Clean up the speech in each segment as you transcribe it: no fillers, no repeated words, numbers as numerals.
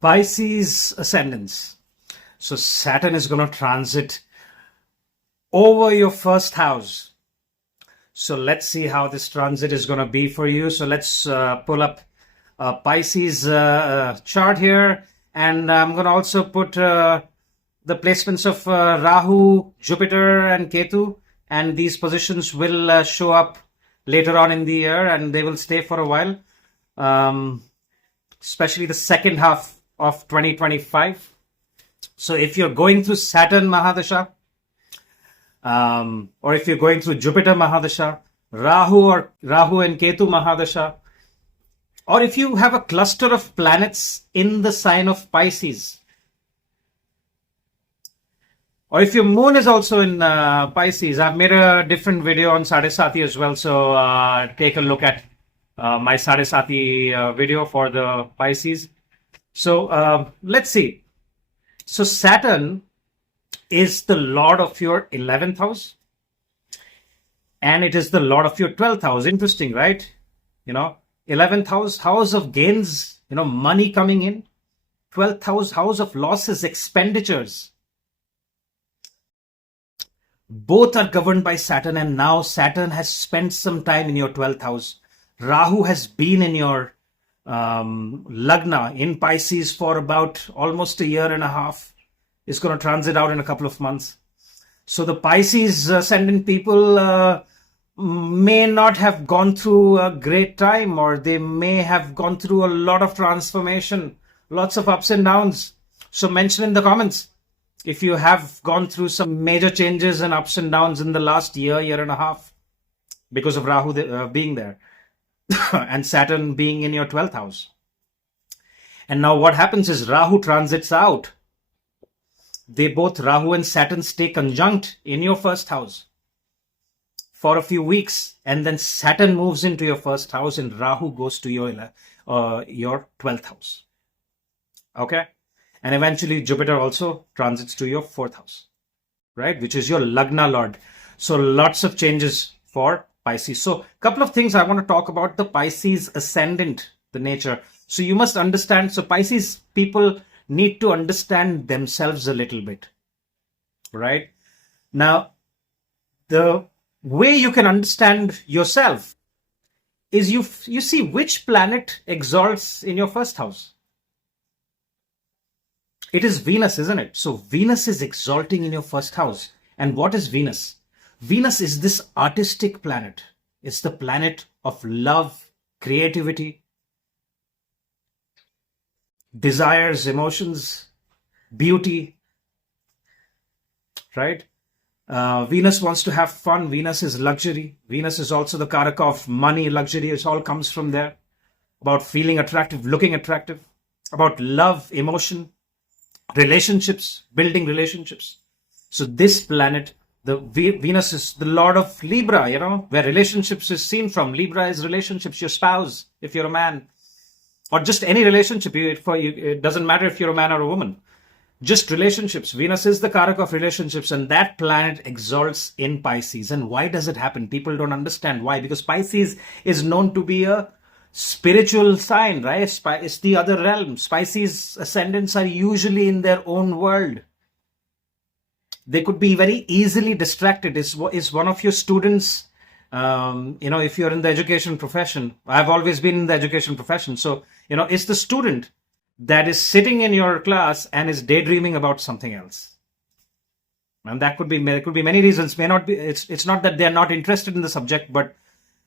Pisces ascendants. So Saturn is going to transit over your first house. So let's see how this transit is going to be for you. So let's pull up a Pisces chart here. And I'm going to also put the placements of Rahu, Jupiter, and Ketu. And these positions will show up later on in the year, and they will stay for a while, especially the second half of 2025. So if you're going through Saturn Mahadasha, or if you're going through Jupiter Mahadasha, Rahu and Ketu Mahadasha, or if you have a cluster of planets in the sign of Pisces, or if your moon is also in Pisces, I've made a different video on Sade-Sati as well. So take a look at my Sade-Sati video for the Pisces. So let's see. So Saturn is the lord of your 11th house, and it is the lord of your 12th house. Interesting, right? 11th house of gains, money coming in. 12th house of losses, expenditures. Both are governed by Saturn, and now Saturn has spent some time in your 12th house. Rahu has been in your Lagna in Pisces for about almost a year and a half. It's going to transit out in a couple of months. So the Pisces ascendant people may not have gone through a great time, or they may have gone through a lot of transformation, lots of ups and downs. So mention in the comments if you have gone through some major changes and ups and downs in the last year and a half because of Rahu being there and Saturn being in your 12th house. And now what happens is Rahu transits out. They both, Rahu and Saturn, stay conjunct in your first house for a few weeks, and then Saturn moves into your first house and Rahu goes to your 12th house. Okay? And eventually Jupiter also transits to your 4th house, right? Which is your Lagna Lord. So lots of changes for Pisces. So a couple of things I want to talk about the Pisces ascendant, the nature. So you must understand, so Pisces people need to understand themselves a little bit, right? Now, the way you can understand yourself is you see which planet exalts in your first house. It is Venus, isn't it? So Venus is exalting in your first house. And what is Venus? Venus is this artistic planet. It's the planet of love, creativity, desires, emotions, beauty, right? Venus wants to have fun. Venus is luxury. Venus is also the karaka of money, luxury. It all comes from there. About feeling attractive, looking attractive, about love, emotion, relationships, building relationships. So this planet, the Venus is the lord of Libra, where relationships is seen from. Libra is relationships, your spouse, if you're a man, or just any relationship. It doesn't matter if you're a man or a woman. Just relationships. Venus is the karaka of relationships, and that planet exalts in Pisces. And why does it happen? People don't understand why. Because Pisces is known to be a spiritual sign, right? It's the other realm. Pisces ascendants are usually in their own world. They could be very easily distracted. Is one of your students, if you're in the education profession, I've always been in the education profession. So, it's the student that is sitting in your class and is daydreaming about something else. And there could be many reasons. It's not that they're not interested in the subject, but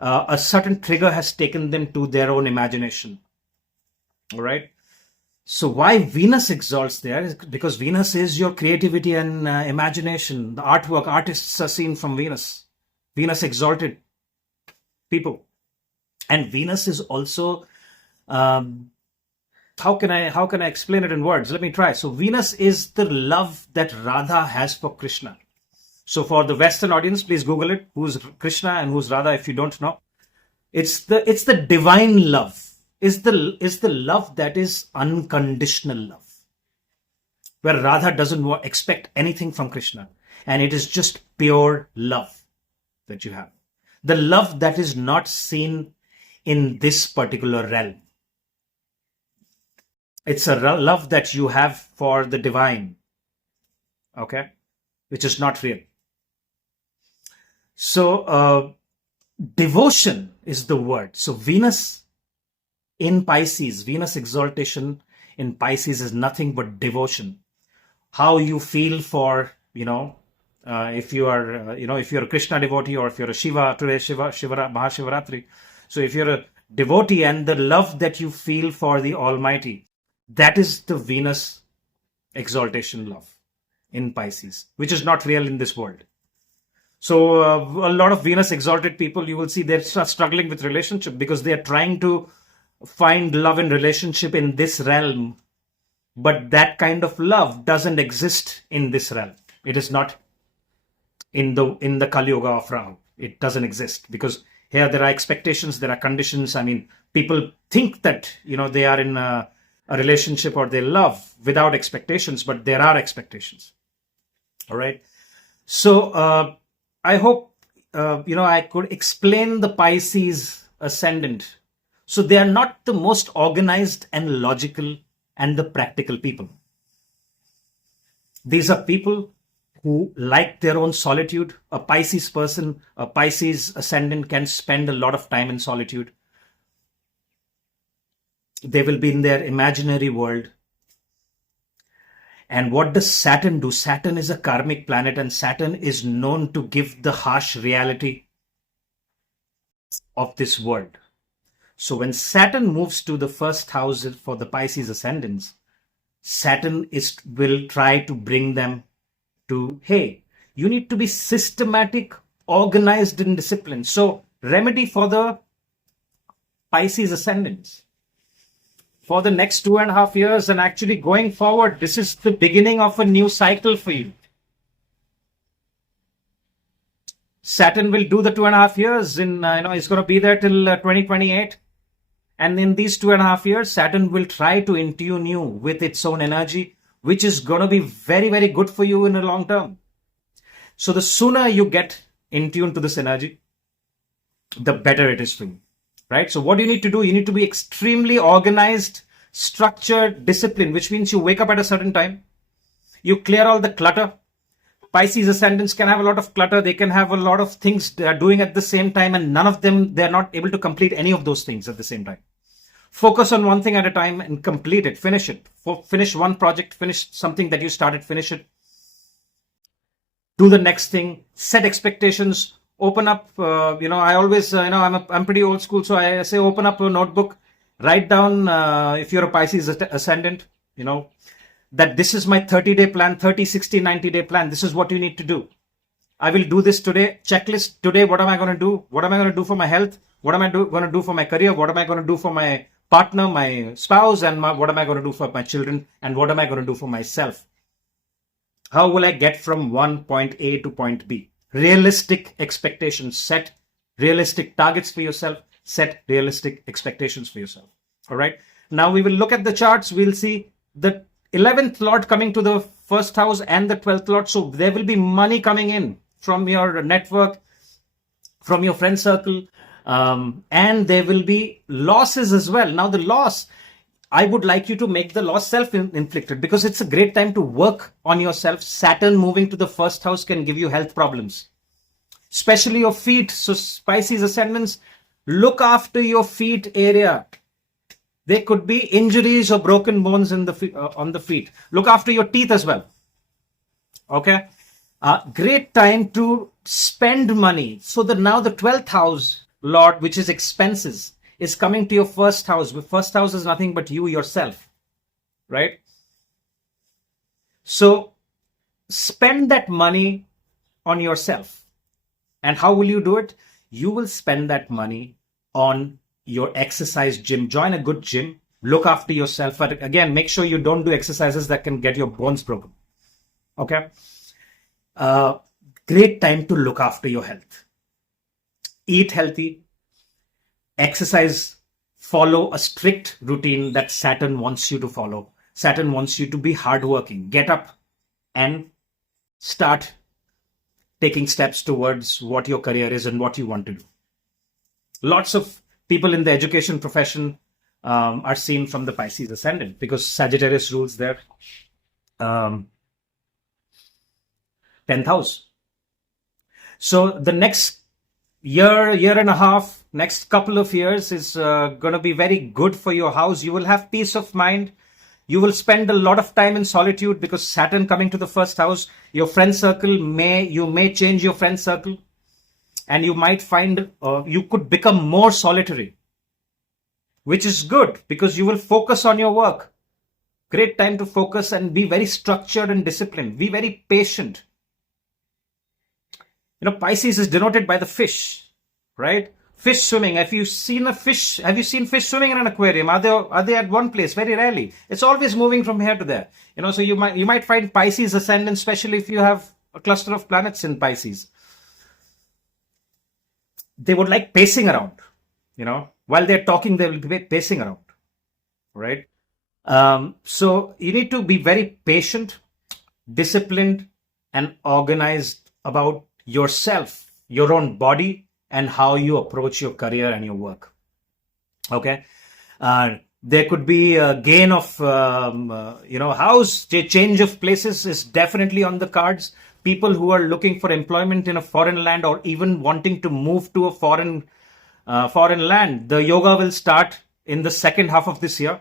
a certain trigger has taken them to their own imagination. All right. So why Venus exalts there is because Venus is your creativity and imagination. The artwork, artists are seen from Venus. Venus exalted people. And Venus is also, how can I explain it in words? Let me try. So Venus is the love that Radha has for Krishna. So for the Western audience, please Google it. Who's Krishna and who's Radha if you don't know. It's the divine love. Is the love that is unconditional love. Where Radha doesn't expect anything from Krishna. And it is just pure love that you have. The love that is not seen in this particular realm. It's a love that you have for the divine, okay, which is not real. So devotion is the word. So Venus in Pisces, Venus exaltation in Pisces is nothing but devotion. How you feel for, if you are, if you're a Krishna devotee, or if you're a Shiva, today Shiva, Mahashivaratri. So if you're a devotee, and the love that you feel for the Almighty, that is the Venus exaltation love in Pisces, which is not real in this world. So a lot of Venus exalted people, you will see they're struggling with relationship because they are trying to find love and relationship in this realm. But that kind of love doesn't exist in this realm. It is not in the Kali Yuga of Rahu. It doesn't exist because here there are expectations, there are conditions. I mean, people think that, they are in a relationship or they love without expectations, but there are expectations. All right. So I hope, I could explain the Pisces ascendant. So they are not the most organized and logical and the practical people. These are people who like their own solitude. A Pisces person, a Pisces ascendant can spend a lot of time in solitude. They will be in their imaginary world. And what does Saturn do? Saturn is a karmic planet, and Saturn is known to give the harsh reality of this world. So when Saturn moves to the first house for the Pisces ascendants, Saturn will try to bring them to, hey, you need to be systematic, organized, and disciplined. So remedy for the Pisces ascendants for the next 2.5 years, and actually going forward, this is the beginning of a new cycle for you. Saturn will do the 2.5 years it's going to be there till 2028. And in these 2.5 years, Saturn will try to intune you with its own energy, which is going to be very, very good for you in the long term. So the sooner you get in tune to this energy, the better it is for you, right? So what do you need to do? You need to be extremely organized, structured, disciplined, which means you wake up at a certain time. You clear all the clutter. Pisces ascendants can have a lot of clutter. They can have a lot of things they are doing at the same time, and none of them, they're not able to complete any of those things at the same time. Focus on one thing at a time and complete it, finish it. Finish one project, finish something that you started, finish it. Do the next thing, set expectations, open up, I always, I'm pretty old school. So I say, open up a notebook, write down, if you're a Pisces ascendant, that this is my 30-day plan, 30, 60, 90-day plan. This is what you need to do. I will do this today. Checklist today. What am I going to do? What am I going to do for my health? What am I going to do for my career? What am I going to do for my partner, my spouse? And what am I going to do for my children? And what am I going to do for myself? How will I get from point A to point B? Realistic expectations. Set realistic targets for yourself. Set realistic expectations for yourself. All right. Now we will look at the charts. We'll see the 11th Lord coming to the first house and the 12th Lord. So there will be money coming in from your network, from your friend circle, and there will be losses as well. Now the loss, I would like you to make the loss self-inflicted because it's a great time to work on yourself. Saturn moving to the first house can give you health problems, especially your feet. So Pisces ascendants, look after your feet area. There could be injuries or broken bones in on the feet. Look after your teeth as well. Okay. Great time to spend money. So that now the 12th house Lord, which is expenses, is coming to your first house. The first house is nothing but you yourself. Right. So spend that money on yourself. And how will you do it? You will spend that money on your exercise gym. Join a good gym. Look after yourself. But again, make sure you don't do exercises that can get your bones broken. Okay. Great time to look after your health. Eat healthy. Exercise. Follow a strict routine that Saturn wants you to follow. Saturn wants you to be hardworking. Get up and start taking steps towards what your career is and what you want to do. Lots of people in the education profession, are seen from the Pisces ascendant, because Sagittarius rules their 10th house. So the next year and a half, next couple of years is going to be very good for your house. You will have peace of mind. You will spend a lot of time in solitude, because Saturn coming to the first house, your friend circle you may change your friend circle, and you might find you could become more solitary, which is good because you will focus on your work. Great time to focus and be very structured and disciplined. Be very patient. Pisces is denoted by the fish, right? Fish swimming. Have you seen fish swimming in an aquarium? Are they at one place? Very rarely. It's always moving from here to there. So you might find Pisces ascendant, especially if you have a cluster of planets in Pisces. They would like pacing around. While they're talking, they will be pacing around, right? So you need to be very patient, disciplined, and organized about yourself, your own body, and how you approach your career and your work. Okay. There could be a gain of, house, change of places is definitely on the cards. People who are looking for employment in a foreign land, or even wanting to move to a foreign land, the yoga will start in the second half of this year.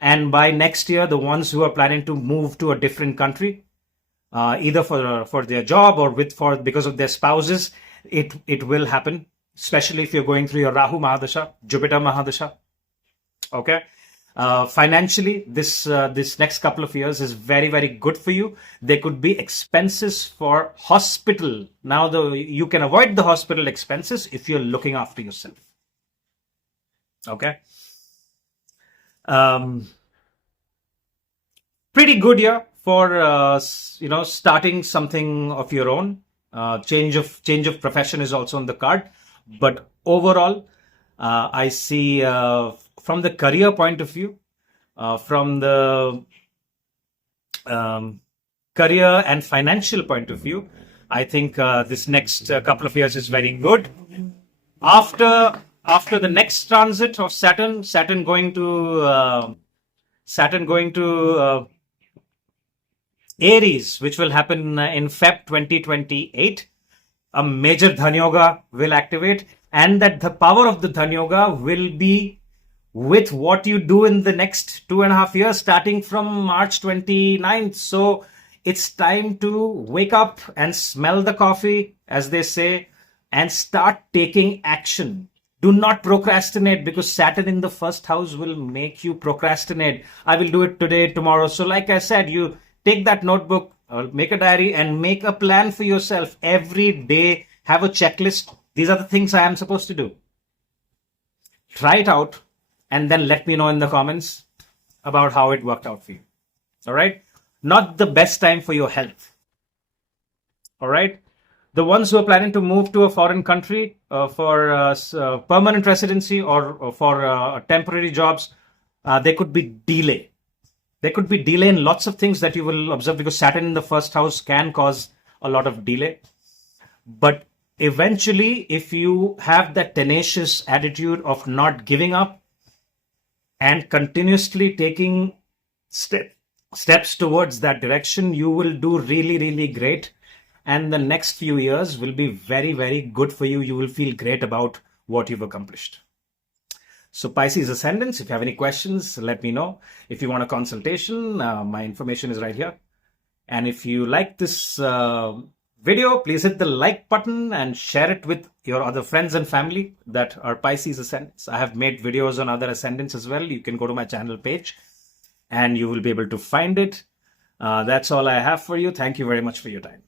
And by next year, the ones who are planning to move to a different country, either for their job or because of their spouses, it will happen, especially if you're going through your Rahu Mahadasha, Jupiter Mahadasha. Okay. Financially, this next couple of years is very, very good for you. There could be expenses for hospital. Now, you can avoid the hospital expenses if you're looking after yourself. Okay. Pretty good year for starting something of your own. Change of profession is also on the card, but overall, I see from the career point of view, from the career and financial point of view, I think this next couple of years is very good. After the next transit of Saturn going to Aries, which will happen in Feb 2028, a major Dhan Yoga will activate, and that the power of the Dhan Yoga will be with what you do in the next 2.5 years, starting from March 29th. So it's time to wake up and smell the coffee, as they say, and start taking action. Do not procrastinate, because Saturn in the first house will make you procrastinate. I will do it today, tomorrow. So like I said, you take that notebook, make a diary, and make a plan for yourself. Every day, have a checklist. These are the things I am supposed to do. Try it out, and then let me know in the comments about how it worked out for you. All right? Not the best time for your health. All right? The ones who are planning to move to a foreign country for permanent residency or for temporary jobs, there could be delay. There could be delay in lots of things that you will observe, because Saturn in the first house can cause a lot of delay. But eventually, if you have that tenacious attitude of not giving up and continuously taking steps towards that direction, you will do really, really great. And the next few years will be very, very good for you. You will feel great about what you've accomplished. So Pisces Ascendants, if you have any questions, let me know. If you want a consultation, my information is right here. And if you like this video, please hit the like button and share it with your other friends and family that are Pisces Ascendants. I have made videos on other Ascendants as well. You can go to my channel page and you will be able to find it. That's all I have for you. Thank you very much for your time.